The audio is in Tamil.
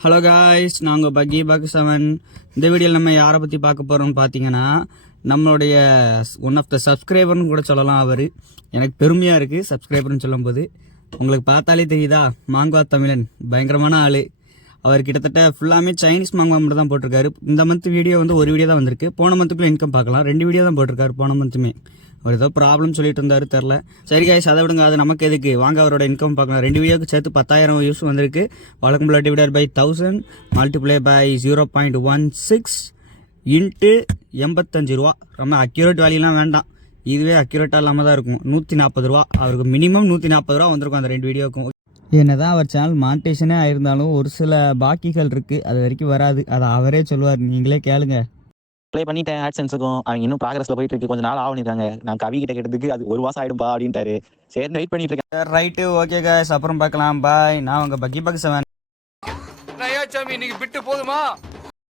ஹலோ காய்ஸ், நாங்கள் பக்கி பாக்கு 7. இந்த வீடியோவில் நம்ம யாரை பற்றி பார்க்க போகிறோம்னு பார்த்தீங்கன்னா, நம்மளுடைய ஒன் ஆஃப் த சப்ஸ்கிரைபர்னு கூட சொல்லலாம். அவர் எனக்கு பெருமையாக இருக்குது சப்ஸ்கிரைபர்னு சொல்லும்போது. உங்களுக்கு பார்த்தாலே தெரியுதா, மாங்கா தமிழன் பயங்கரமான ஆள். அவர் கிட்டத்தட்ட ஃபுல்லாமே சைனீஸ் மாங்கா மட்டும் தான் போட்டிருக்காரு. இந்த மந்த் வீடியோ வந்து ஒரு வீடியோ தான் வந்திருக்கு. போன மந்த்துக்குள்ளே இன்கம் பார்க்கலாம். 2 வீடியோ தான் போட்டிருக்காரு போன மந்த்துமே. அவர் ஏதோ ப்ராப்ளம் சொல்லிட்டு இருந்தாரு, தெரில. சரி காய்ஸ், அதை விடுங்க, அது நமக்கு எதுக்கு. வாங்க அவரோட இன்கம் பார்க்கலாம். 2 வீடியோக்கு சேர்த்து 10,000 வியூஸ் வந்திருக்கு. வழக்கம் போல divided by 1000 multiply by 0.16 into 85 ரூபா. ரொம்ப அக்யூரேட் வேல்யூலாம் வேண்டாம், இதுவே அக்யூரேட்டாக இல்லாமல் தான் இருக்கும். 140 ரூபா. அவருக்கு மினிமம் 140 ரூபா வந்திருக்கும் அந்த 2 வீடியோக்கும். என்னதான் அவர் சேனல் மானிட்டேஷனே ஆயிருந்தாலும் ஒரு சில பாக்கிகள் இருக்குது, அது வரைக்கும் வராது. அதை அவரே சொல்லுவார், நீங்களே கேளுங்க. ப்ளே பண்ணிட்டேன் ஆட்சன்ஸுக்கும். அவங்க இன்னும் ப்ராக்ரஸ்ல போயிட்டு இருக்கு, கொஞ்சம் நாள் ஆகணிருக்காங்க. நான் கவி கிட்ட கேட்டதுக்கு அது 1 மாசம் ஆயிடும்பா அப்படின்ட்டாரு. சரி வெயிட் பண்ணிட்டு இருக்கேன். ரைட்டு, ஓகே காய்ஸ், அப்புறம் பார்க்கலாம். பாய். நான் உங்கள் பக்கி பாக்கு 7. இன்னைக்கு பிட்டு போதுமா?